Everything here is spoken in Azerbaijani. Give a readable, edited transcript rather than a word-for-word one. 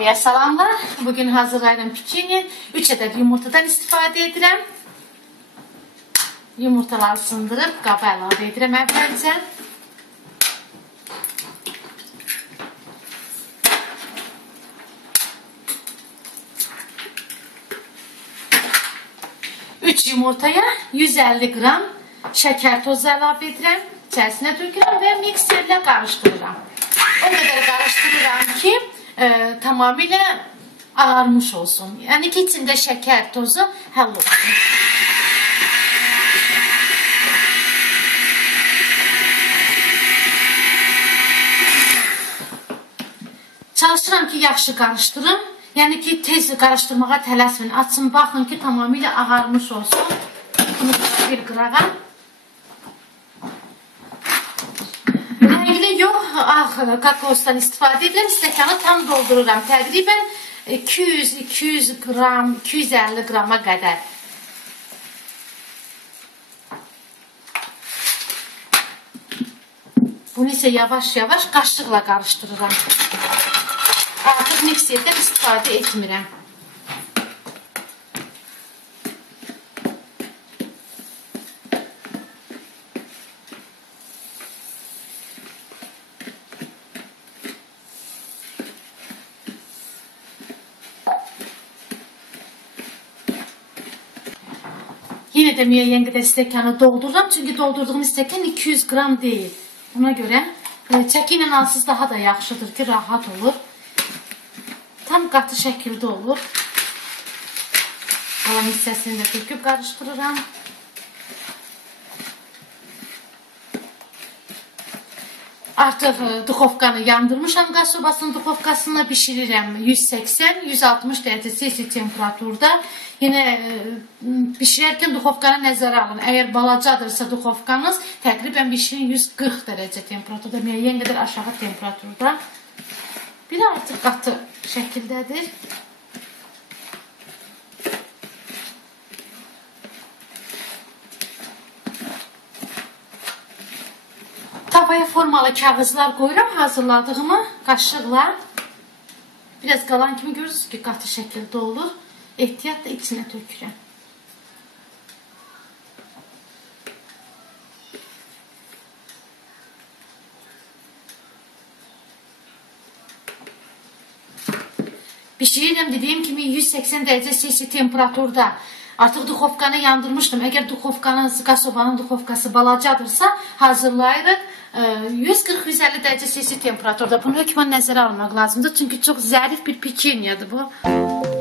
Salamlar. Bugün hazırlayıram piçini. 3 adet yumurtadan istifadə edirəm. Yumurtaları sındırıb qaba əlavə edirəm əvvəlcə. Üç yumurtaya 150 qram şəkər tozu əlavə edirəm. İçərisinə tökürəm və mikserlə qarışdırıram. O qədər qarışdırıram ki, tamamilə ağarmış olsun. Yəni ki, içində şəkər tozu həll olsun. Çalışıram ki, yaxşı qarışdırım. Yəni ki, tez qarışdırmağa tələsmin. Açın, baxın ki, tamamilə ağarmış olsun. Bunu bir qırağa. Rəngli yox, ağ kakaosdan istifadə edirəm. Stəkanı tam doldururam. Təqribən 200 qram, 250 qrama qədər. Bunu isə yavaş-yavaş qaşıqla qarışdırıram. Artıq mikserdən istifadə etmirəm. Yine de müəyyən qədər stəkanı doldururam. Çünki doldurduğum stəkan 200 qram deyil. Ona görə çəki ilə alsız daha da yaxşıdır ki, rahat olur. Tam qatı şəkildə olur. Qalan hissəsini də töküb qarışdırıram. Artıq duxovkanı yandırmışam. Qaz sobasının duxovkasını bişirirəm 180-160 dərəcə Selsi temperaturda. Yenə bişirərkən duxovkanı nəzərə alın. Əgər balacadırsa duxovkanız, təqribən bişirin 140 dərəcə temperaturda, müəyyən qədər aşağı temperaturda. Bir artıq qatı şəkildədir. Tavaya formalı kağızlar qoyuram hazırladığımı qaşıqla. Biraz qalan kimi görürsünüz ki, qatı şəkildə olur. Ehtiyatla içinə tökürəm. Bişirirəm dediyim kimi 180 dərəcə Selsi temperaturda. Artıq duxovkanı yandırmışdım. Əgər duxovkanız, qasobanın duxovkası balacadırsa hazırlayırıq 140-150 dərəcə Selsi temperaturda. Bunu hökmən nəzərə almaq lazımdır. Çünki çox zərif bir piçenyadır bu.